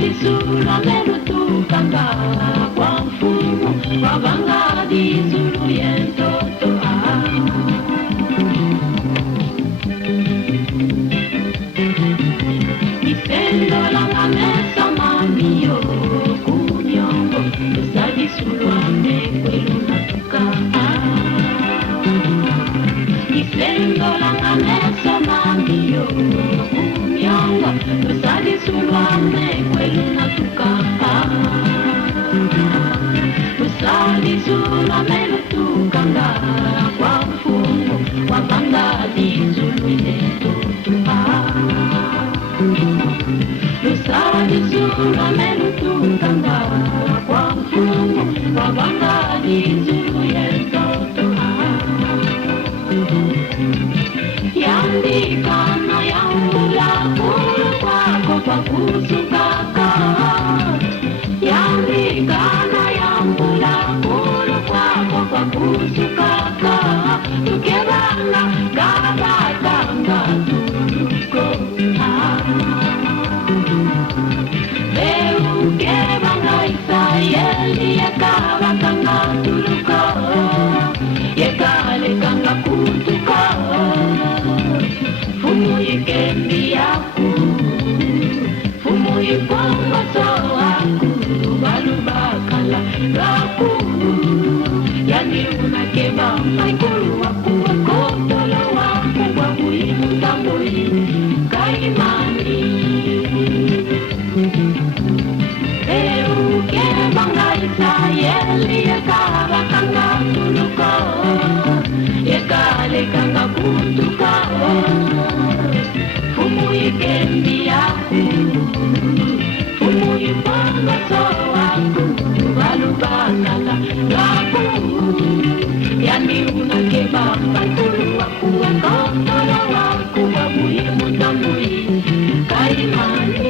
Lusalisula melutukanga kwa mfumo wa bangadi zulu yentoto Isendo langa mesa mamio kunyongo Lusalisulwa mekwelu natuka Isendo langa mesa mamio kunyongo Lusalisulwa mekwelu natuka Lusalisula melutukanga kwa mfumo wa bangadi zulu yentoto Lusalisula melutukanga kwa mfumo wa bangadi zulu yentoto Yandikana yambula kulu kwako kwa kusukaka Yandikana yambula kulu kwako kwa kusukaka Tukebanga gabatanga tuluko Ukebanga Israeli yakabakanga tuluko Yekalekanga kutuka Fumu yikembi yaku Fumu yikongo soaku Balubakala laku Yani unakeba maikulu waku Wakotolo waku Wabuimu tambui Kaimani Ukebanga Israeli yakabakanga tuluko Yekalekanga kutuka Fumu yikembi yaku Fumu yikongo soaku Balubakala laku Yani unakeba maikulu waku Wakotolo waku Wabuimu tambui Kaimani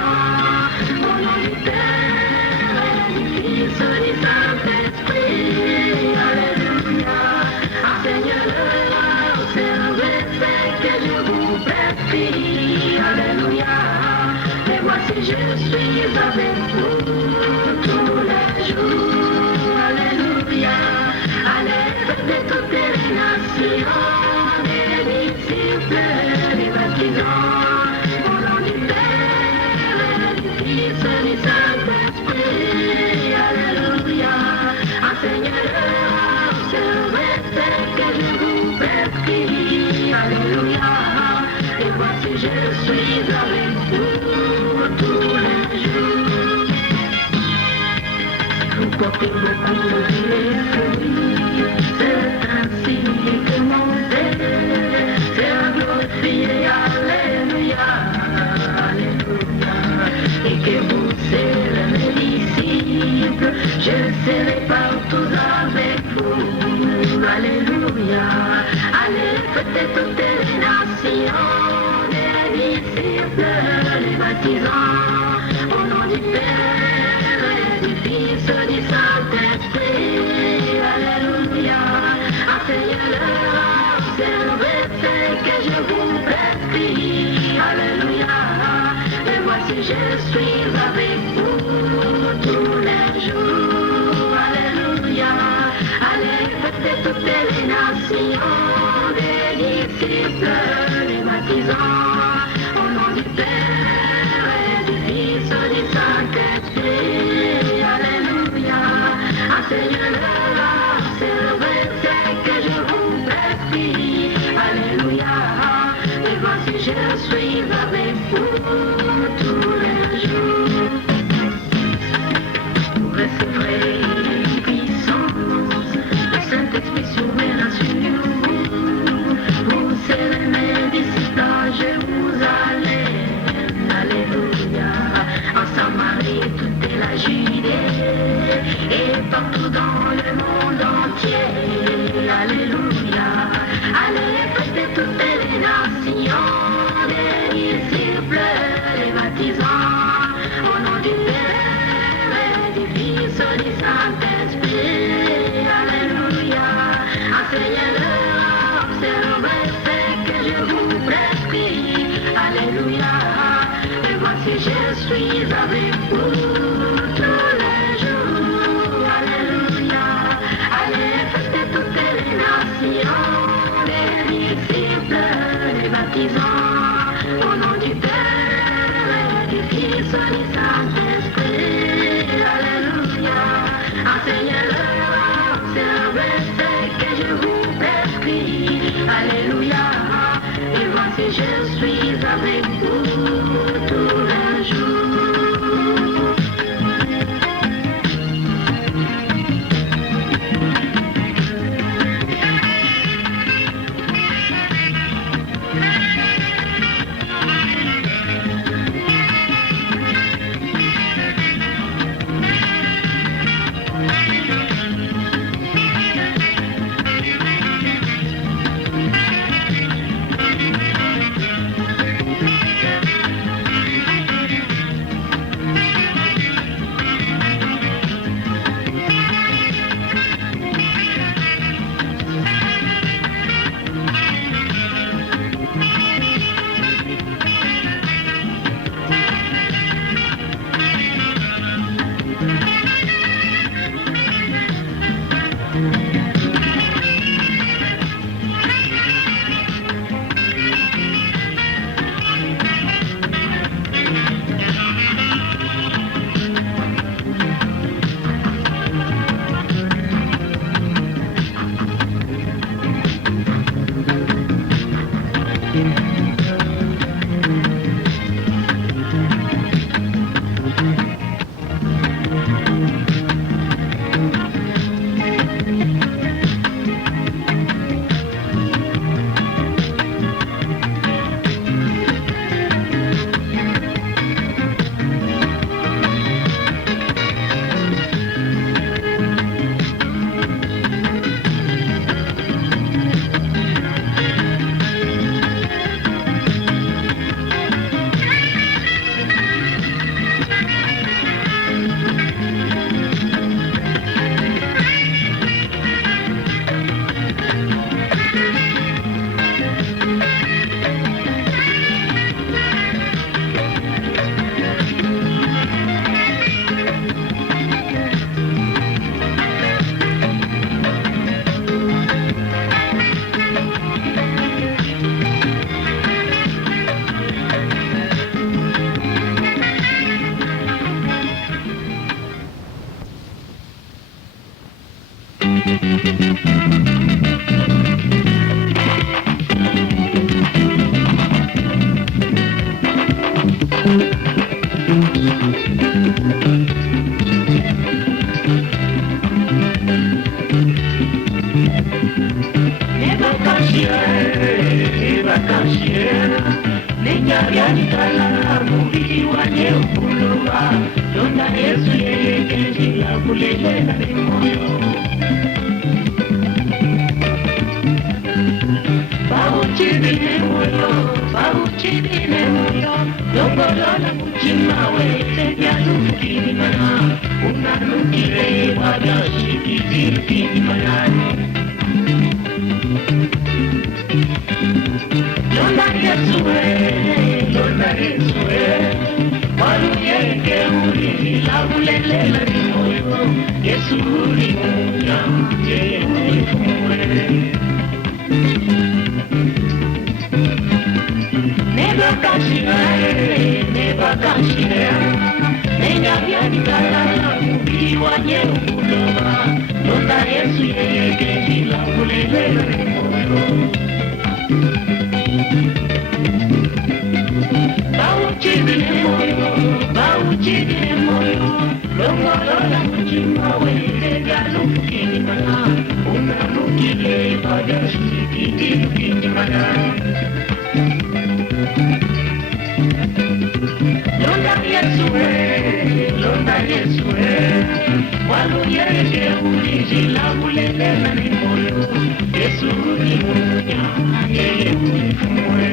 ans. Au nom du Père et du Fils et du Saint-Esprit. Alléluia. Enseigne-le, observez ce que je vous prescris. Alléluia. Et voici je suis avec vous tous les jours. Alléluia. Allez, faites toutes les nations, des disciples, des baptisants, au nom du Père, du Fils et du Saint-Esprit. Alléluia. Enseigne-leur, observez ce que je vous prescris. Alléluia. Et voici je suis avec vous tous les jours. Vous portez beaucoup de fruits, c'est ainsi que mon Père s'est glorifié. Alléluia, alléluia. Et que vous serez mes disciples, je serai partout avec vous. Alléluia. Allez, faites toutes les nations, des disciples, les baptisants, au nom du Père et du Fils et du Saint-Esprit. Alléluia. Enseignez-leur, observez ce que je vous prescris. Alléluia. Et voici je suis avec vous tous les jours. Alléluia. Allez, faites toutes les nations, des disciples, les baptisants, au nom du Père et du Fils et du Saint-Esprit. Alléluia. Enseigne-leur, observez ce que je vous prescris. Alléluia. Et voici je suis avec vous tous les jours. Vous recevrez puissance, le Saint-Esprit surviendra sur vous. Vous serez mes disciples à Jérusalem. Alléluia. En Samarie, toute la Judée et partout dans le monde entier. Alléluia. Allez, faites toutes les nations, des disciples, les baptisants, au nom du Père et du Fils et du Saint-Esprit. Alléluia. Enseignez-leur, observez ce que je vous prescris. Alléluia. Et voici je suis avec vous tous les jours. Alléluia. Allez, faites toutes les nations, les disciples, les baptisants, au nom du Père et du Fils et du Saint-Esprit. Alléluia. Enseignez-leur, observez ce que je vous prescris. Alléluia. Et voici je suis avec vous tous les jours. nebakashie Ninyaryanikalala mubili wanye ukuluwa Londa Yesu yeye kenjila kulelela ni moyo Bauchidine moyo Longolola mutima wete Yalufikimana Unanukire wadashikizilfikimana Londa Yesue Waluyeke uri Labulelela ni moyo Yesu uri muja Yeye ulifumwe Nebakashire Nenyaryanikalala mubili wanye ukuluwa Londa Yesu yeye kenjila kulelela ni moyo Bauchidine moyo Longolola mutima wete Galufukimana Unanukile Padashikidilukimana Londa Yesue Waluyeke ulijila kulelela ni moyo Yesu ni munya yeye ulifumwe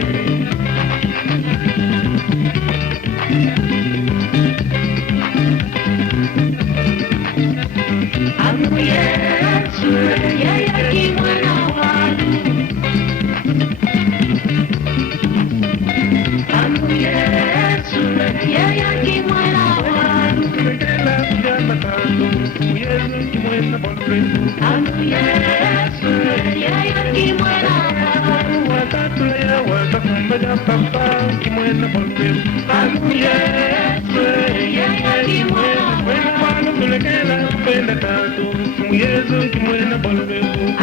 Anu Yesue yeye kimwana walu Anu Yesue yeye kimwana walu Anu Yesue yeye kimwana walu Watatulea watakumbaja papa kimwena bolpe Anu Yesue yeye kimwana walu Tulekela penda tatu Yesu kimwena bolpe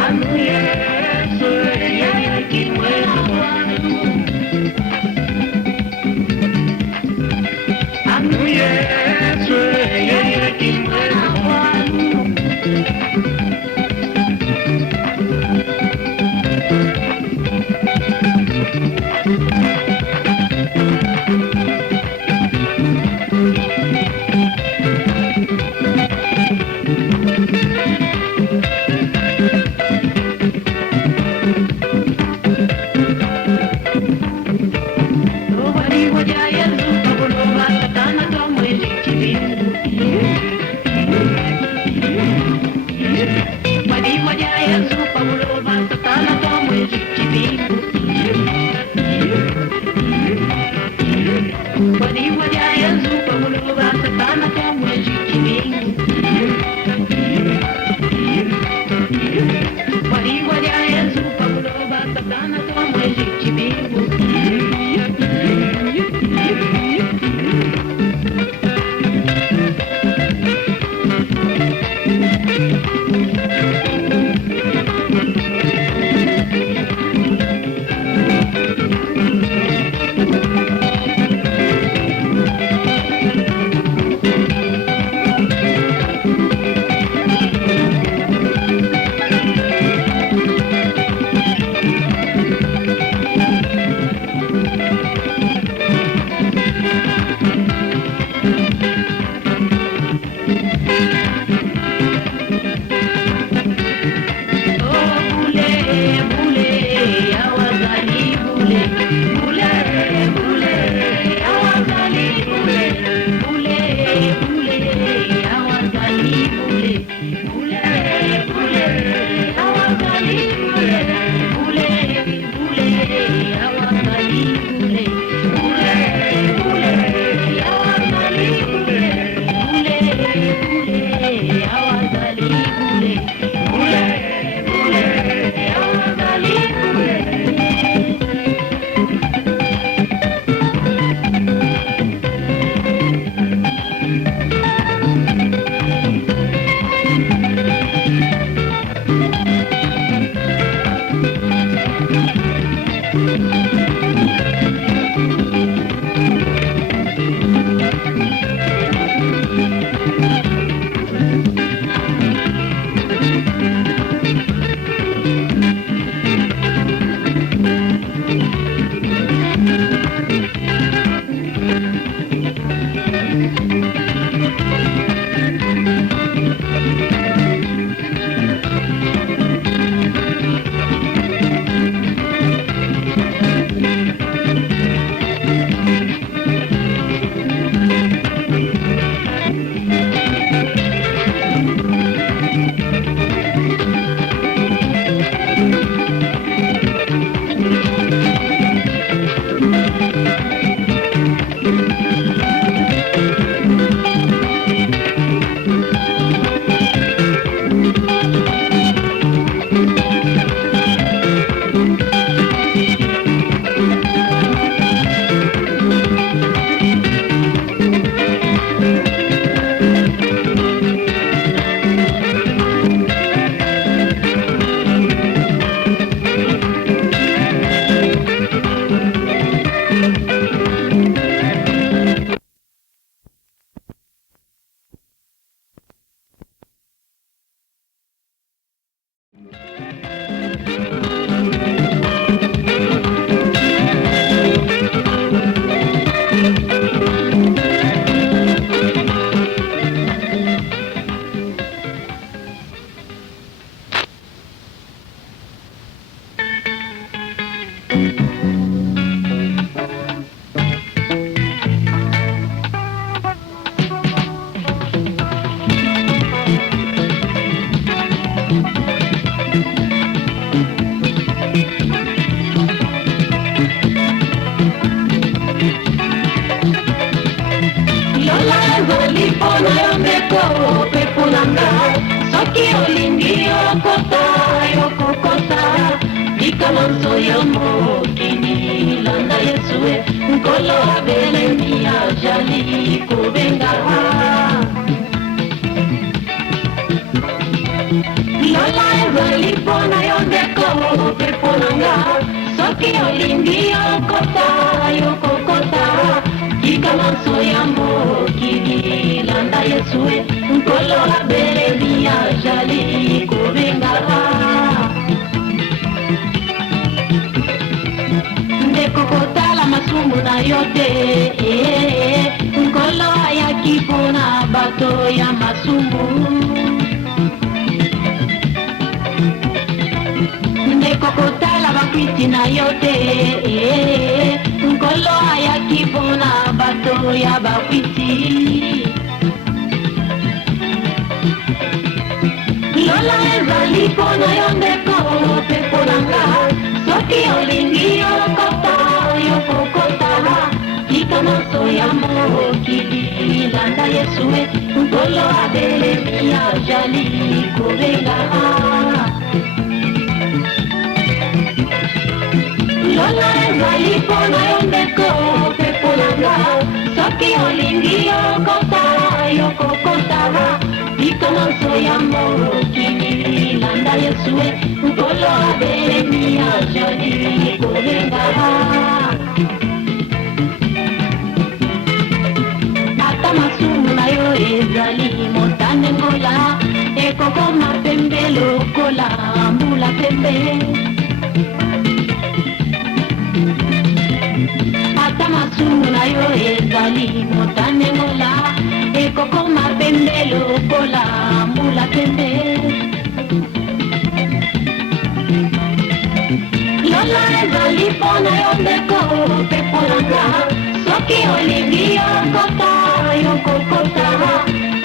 Anu Yesue yeye kimwana walu Anu Yesue yeye kimwana walu yondeko pepunanga soki olingi okota yokokota likamwanso ya mokili landa Yesue nkolo abelemi ajali kobenga lola ezali mpona yondeko pepunanga soki olingi okota yokokota likamwanso ya mokili landa Yesue nkolo abelemi ajali kobenga ndekokotala masumu na yo te nkolo ayaki mpona bato ya masumu ndekokotala bakwiti na yo te nkolo ayaki mpona bato ya bakwiti lola ezali mpona yo ndeko mpe mponanga soki olingi okota yokokota likamwanso ya mokili landa Yesue nkolo abelemi ajali kobenga lola ezali mpona yo ndeko mpe mponanga soki olingi okota yokokota likamwanso ya mokili landa Yesue nkolo abelemi ajali kobenga ata masumu na yo ezali motane ngola ekokoma pembe lokola mbula pembe ata masumu na yo ezali motane ngola ekokoma pembe lokola mbula pembe lola ezali mpona yo ndeko mpe mponanga soki olingi okota yokokota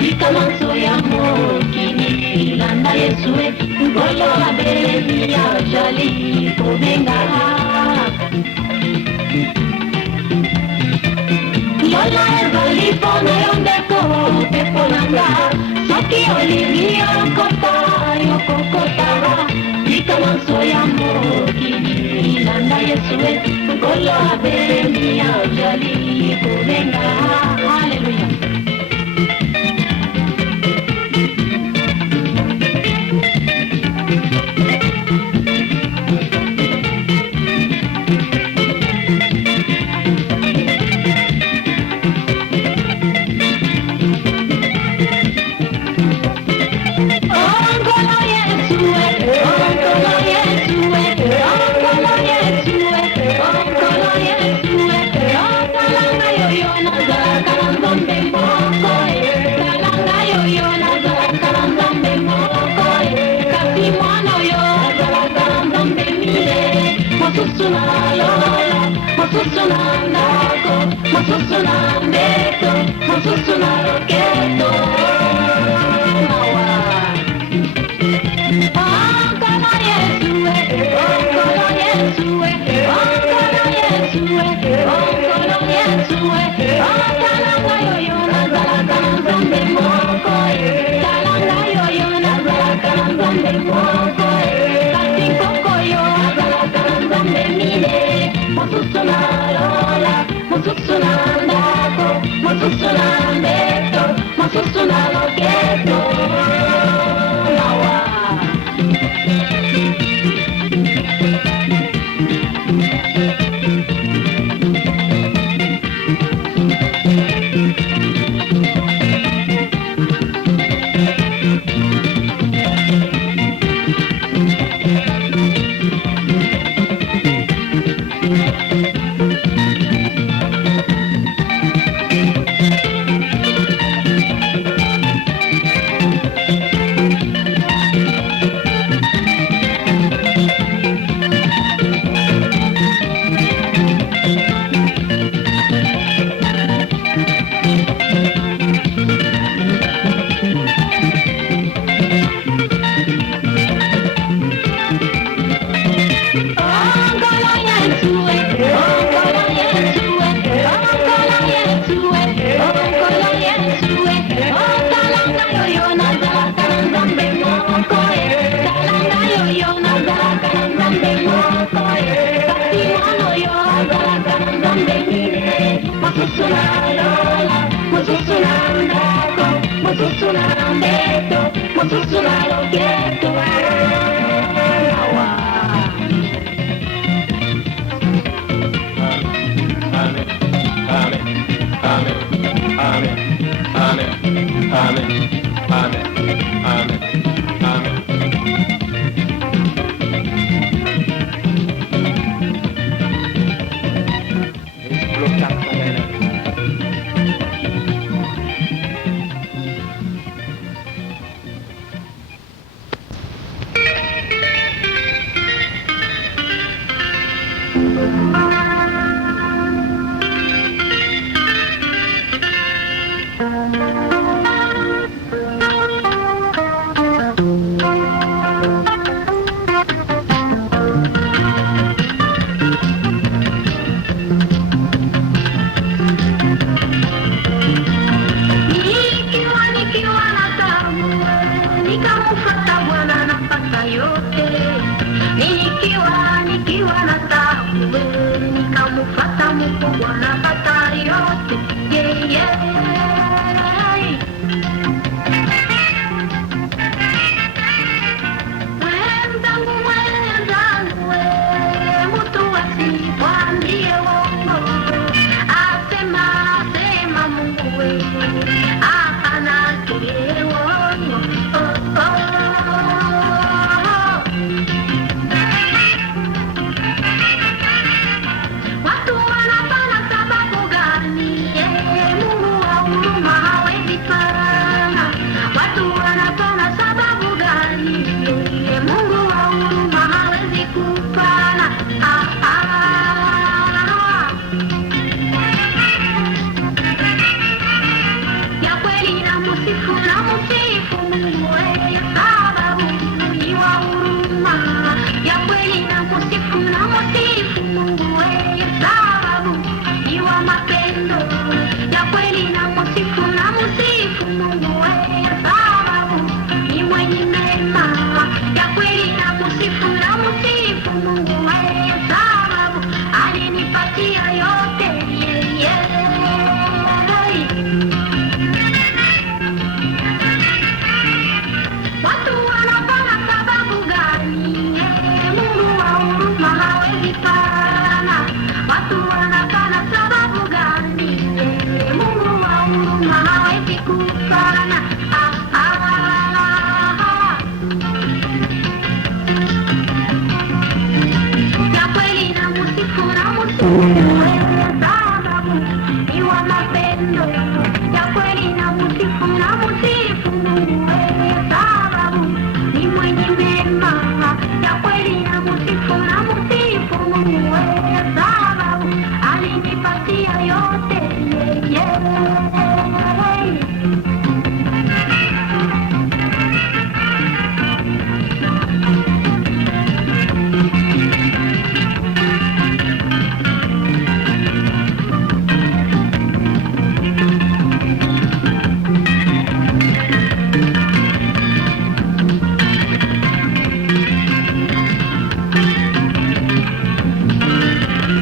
likamwanso ya mokili landa Yesue nkolo abelemi ajali kobenga lola ezali mpona yo ndeko mpe mponanga soki olingi okota yokokota likamwanso ya mokili landa Yesue nkolo abelemi ajali kobenga haleluya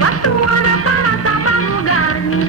Watu wanapana sababu gani?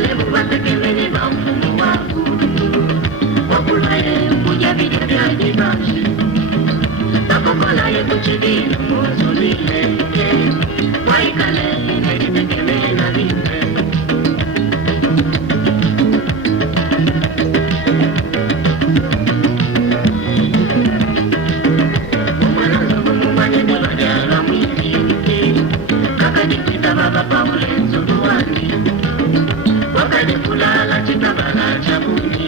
Kalebu batekemeni ba mfumu wangu wakulaye kuja vija vya jibashi takokolaye kuchidini muzulile waikale nejitekemeni na vimbe umwananzogu mumanye nibajala mwini kakajikita baba paule nzuduwani wakade kulala chitabala chabuni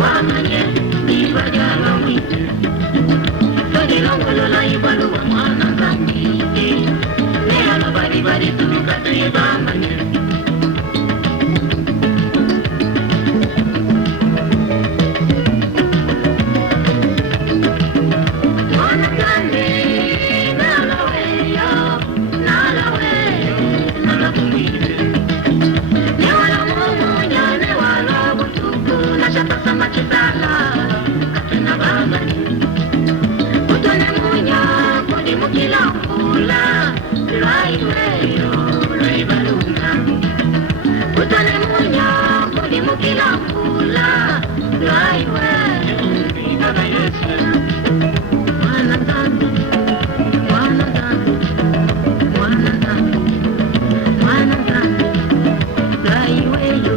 wamanye ibajala mwite todilongolola ibaluwa mwana zangi nealo baribari tulukate bamanye mwana zangi nalaweyo nalakumwite sama chitala kapena bamani utone munya kodi mukila mula laiweyo laibaluna utone munya kodi mukila mula laiweyo baba Yesu mwana zangu mwana zangu mwana zangu mwana zangu laiweyo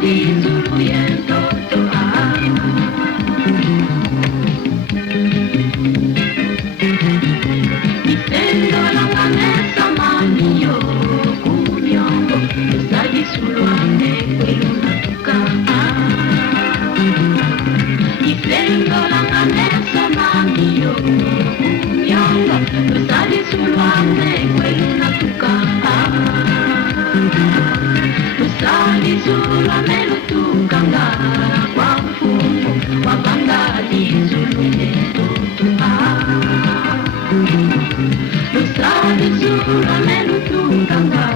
di zulu yentoto Difendo la canessa manio Kumiongo Sta di sulu ane quello natuka Difendo la canessa manio Kumiongo Sta di sulu ane quello natuka Usali zulu amelutukanga kwa mfumo wabangali zulu netutuka Usali zulu amelutukanga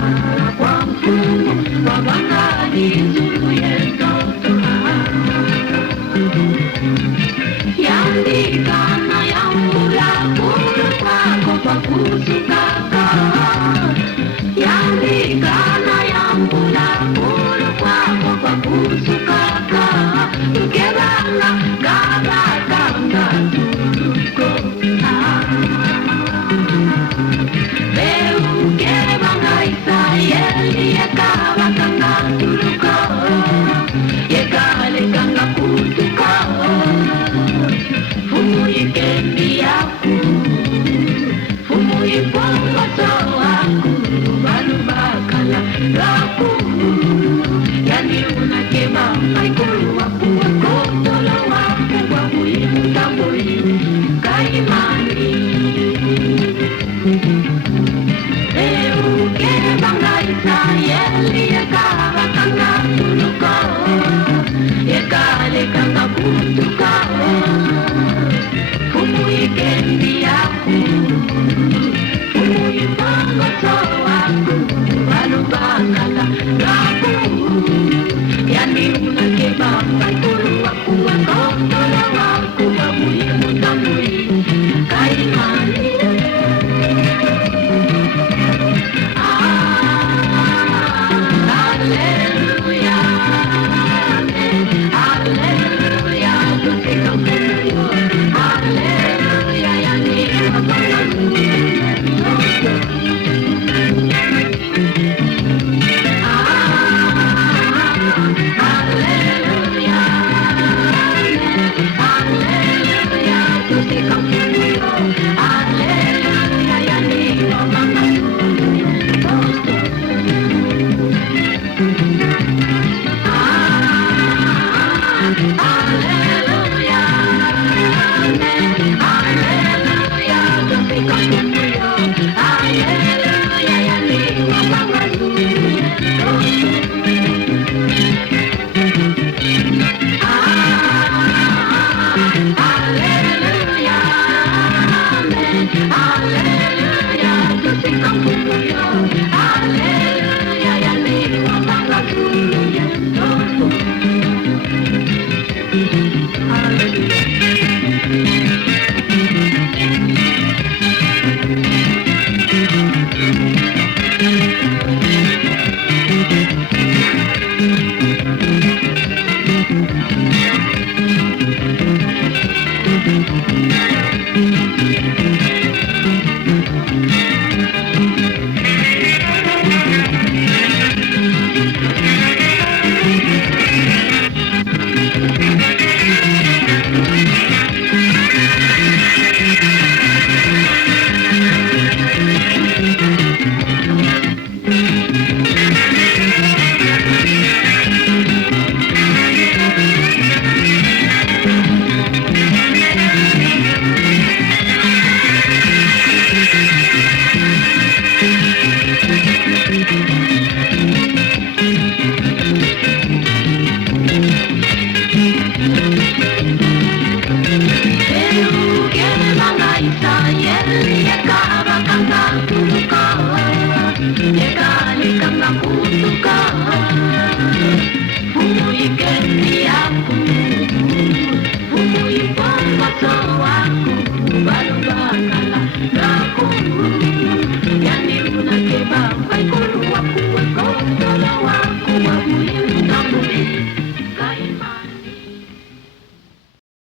kwa mfumo wabangali zulu netutuka Yandikana yambula kulu kwako kwa kusukaka Yandikana yambula kulu kwako kwa kusukaka Ukelanga kabakanga tuluko Beukebanga Israeli yekabakanga tuluko Yekalekanga kutuko Fumu yikendi yaku Fumu yipongo soaku Balubakala laku Yani unakeba maiko